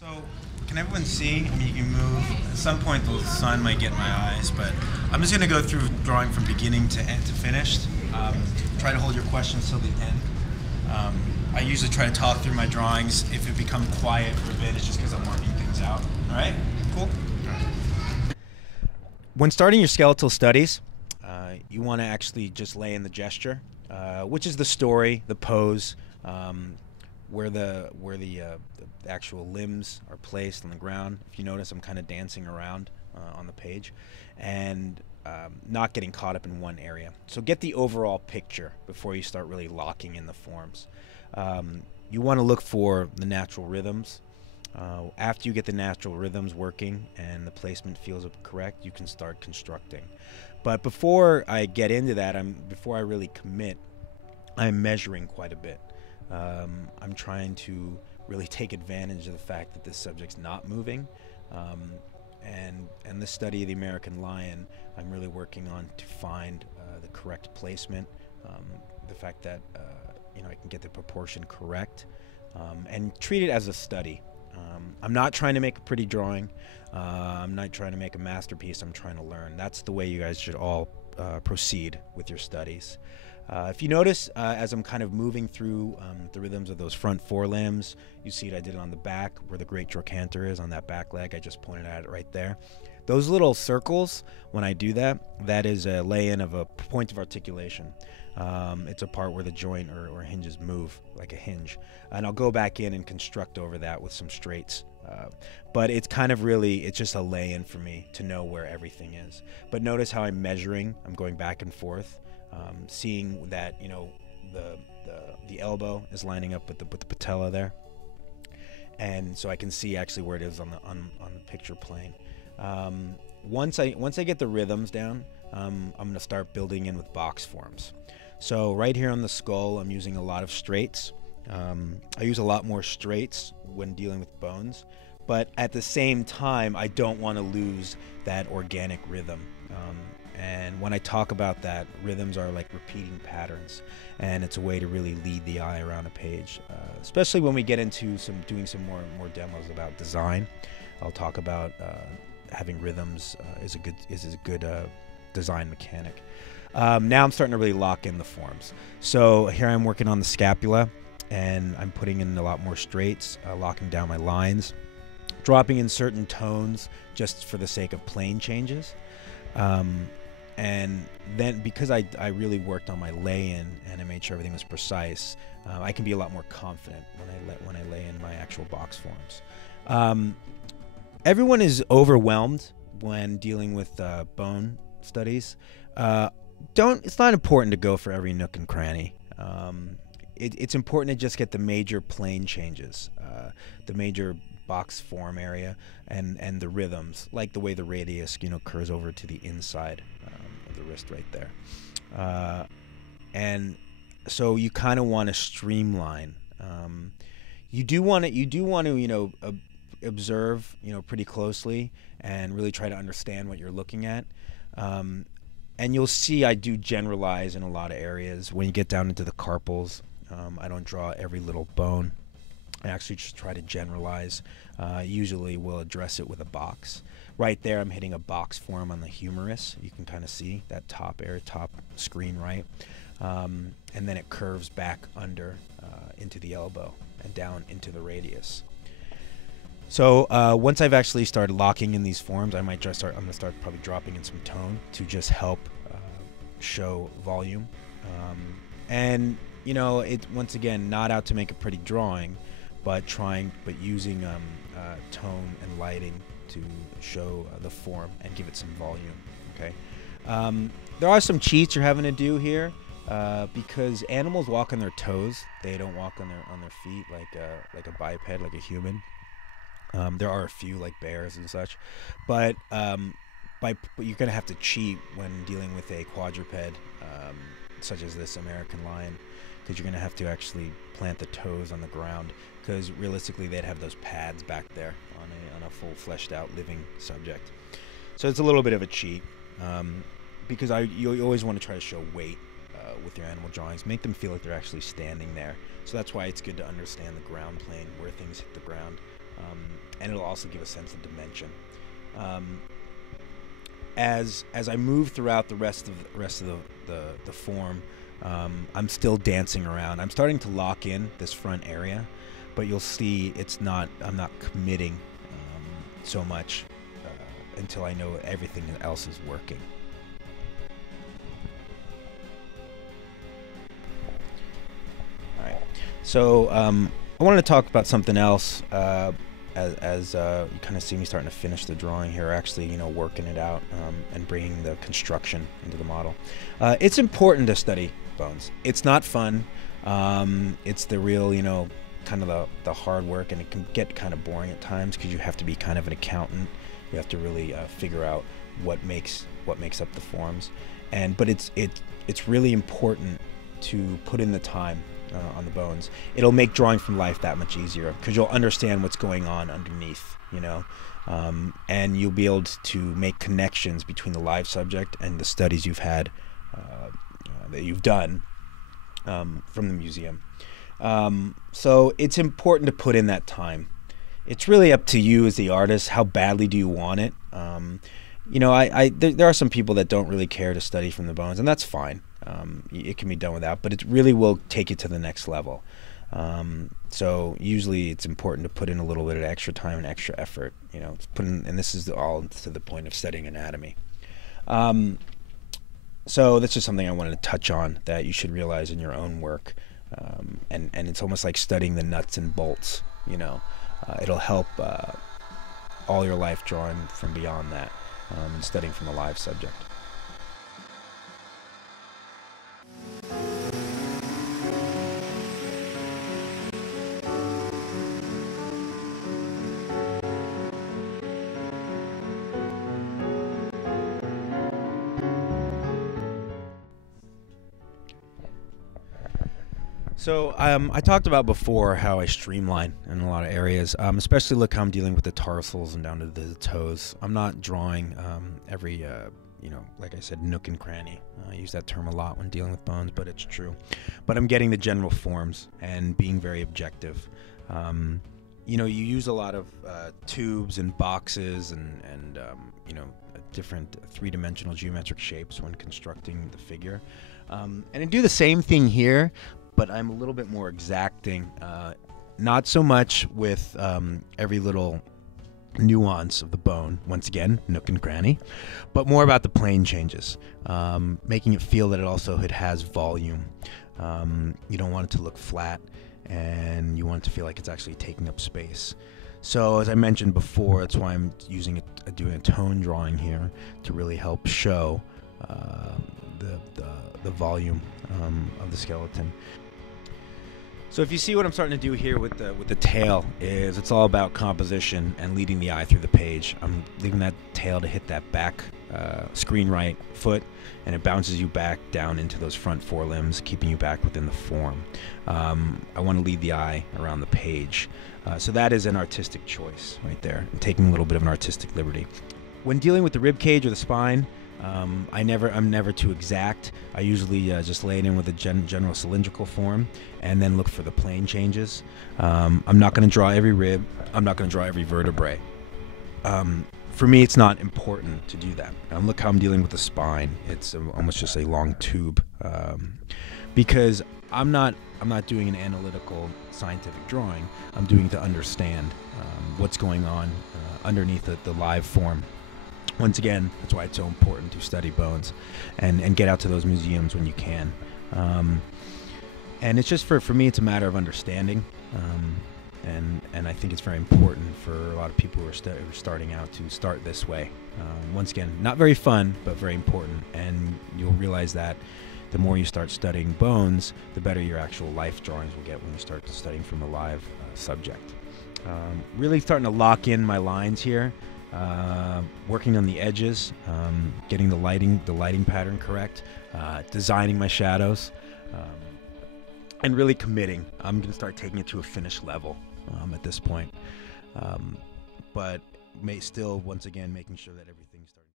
So, can everyone see? I mean, you can move. At some point, the sun might get in my eyes, but I'm just going to go through drawing from beginning to end to finished. Try to hold your questions till the end. I usually try to talk through my drawings. If it becomes quiet for a bit, it's just because I'm working things out. All right? Cool? All right. When starting your skeletal studies, you want to actually just lay in the gesture, which is the story, the pose, where the actual limbs are placed on the ground. If you notice, I'm kind of dancing around on the page, and not getting caught up in one area. So get the overall picture before you start really locking in the forms. You want to look for the natural rhythms. After you get the natural rhythms working and the placement feels correct, you can start constructing. But before I get into that, before I really commit, I'm measuring quite a bit. I'm trying to really take advantage of the fact that this subject's not moving. And this study of the American lion, I'm really working on to find the correct placement, the fact that I can get the proportion correct, and treat it as a study. I'm not trying to make a pretty drawing. I'm not trying to make a masterpiece. I'm trying to learn. That's the way you guys should all proceed with your studies. If you notice, as I'm kind of moving through the rhythms of those front forelimbs, you see it, I did it on the back where the great trochanter is on that back leg. I just pointed at it right there. Those little circles, when I do that, that is a lay-in of a point of articulation. It's a part where the joint or hinges move like a hinge. And I'll go back in and construct over that with some straights. But it's kind of really, it's just a lay-in for me to know where everything is. But notice how I'm measuring. I'm going back and forth. Seeing that the elbow is lining up with the patella there, and so I can see actually where it is on the picture plane. Once I get the rhythms down, I'm going to start building in with box forms. So right here on the skull, I'm using a lot of straights. I use a lot more straights when dealing with bones, but at the same time, I don't want to lose that organic rhythm. And when I talk about that, rhythms are like repeating patterns, and it's a way to really lead the eye around a page, especially when we get into doing some more demos about design. I'll talk about having rhythms is a good design mechanic. Now I'm starting to really lock in the forms. So here I'm working on the scapula, and I'm putting in a lot more straights, locking down my lines, dropping in certain tones just for the sake of plane changes. And then because I really worked on my lay-in and I made sure everything was precise, I can be a lot more confident when I lay in my actual box forms. Everyone is overwhelmed when dealing with bone studies. It's not important to go for every nook and cranny. It's important to just get the major plane changes, the major box form area, and the rhythms, like the way the radius curves over to the inside of the wrist right there. And so you kind of want to streamline. You do want to observe pretty closely and really try to understand what you're looking at. And you'll see I do generalize in a lot of areas. When you get down into the carpals, I don't draw every little bone. I actually just try to generalize. Usually we'll address it with a box. Right there I'm hitting a box form on the humerus. You can kind of see that top screen right. And then it curves back under into the elbow and down into the radius. So once I've actually started locking in these forms, I'm going to start probably dropping in some tone to just help show volume. And once again, not out to make a pretty drawing, but using tone and lighting to show the form and give it some volume. Okay. There are some cheats you're having to do here because animals walk on their toes. They don't walk on their feet like a biped, like a human. There are a few like bears and such, but you're gonna have to cheat when dealing with a quadruped such as this American lion, because you're gonna have to actually plant the toes on the ground, because realistically they'd have those pads back there on a full fleshed out living subject. So it's a little bit of a cheat, because you always want to try to show weight with your animal drawings, make them feel like they're actually standing there. So that's why it's good to understand the ground plane, where things hit the ground. and it'll also give a sense of dimension. As I move throughout the rest of the form, I'm still dancing around. I'm starting to lock in this front area, but you'll see I'm not committing so much until I know everything else is working. All right. So I wanted to talk about something else. As you kind of see me starting to finish the drawing here, actually, working it out and bringing the construction into the model. It's important to study bones. It's not fun. It's the real, kind of the hard work, and it can get kind of boring at times because you have to be kind of an accountant. You have to really figure out what makes up the forms, but it's really important to put in the time on the bones. It'll make drawing from life that much easier because you'll understand what's going on underneath, and you'll be able to make connections between the live subject and the studies you've had that you've done from the museum. So it's important to put in that time. It's really up to you as the artist. How badly do you want it? There are some people that don't really care to study from the bones, and that's fine. It can be done without, but it really will take you to the next level. So usually it's important to put in a little bit of extra time and extra effort, and this is all to the point of studying anatomy. So that's just something I wanted to touch on that you should realize in your own work. And it's almost like studying the nuts and bolts, it'll help all your life drawing from beyond that, and studying from a live subject. So I talked about before how I streamline in a lot of areas, especially look how I'm dealing with the tarsals and down to the toes. I'm not drawing every, like I said, nook and cranny. I use that term a lot when dealing with bones, but it's true. But I'm getting the general forms and being very objective. You use a lot of tubes and boxes and different three-dimensional geometric shapes when constructing the figure. And I do the same thing here, but I'm a little bit more exacting, not so much with every little nuance of the bone, once again, nook and cranny, but more about the plane changes, making it feel that it has volume. You don't want it to look flat, and you want it to feel like it's actually taking up space. So as I mentioned before, that's why I'm doing a tone drawing here to really help show the volume of the skeleton. So if you see what I'm starting to do here with the tail, is it's all about composition and leading the eye through the page. I'm leaving that tail to hit that back screen right foot, and it bounces you back down into those front forelimbs, keeping you back within the form. I want to lead the eye around the page. So that is an artistic choice right there, taking a little bit of an artistic liberty. When dealing with the rib cage or the spine, I'm never too exact. I usually just lay it in with a general cylindrical form and then look for the plane changes. I'm not going to draw every rib. I'm not going to draw every vertebrae. For me, it's not important to do that. Look how I'm dealing with the spine. It's almost just a long tube, because I'm not doing an analytical scientific drawing. I'm doing to understand what's going on underneath the live form. Once again, that's why it's so important to study bones and get out to those museums when you can. And it's just for me, it's a matter of understanding. And I think it's very important for a lot of people who are starting out to start this way. Once again, not very fun, but very important. And you'll realize that the more you start studying bones, the better your actual life drawings will get when you start studying from a live subject. Really starting to lock in my lines here. Working on the edges, getting the lighting pattern correct, designing my shadows, and really committing. I'm going to start taking it to a finished level at this point, but still, once again, making sure that everything starts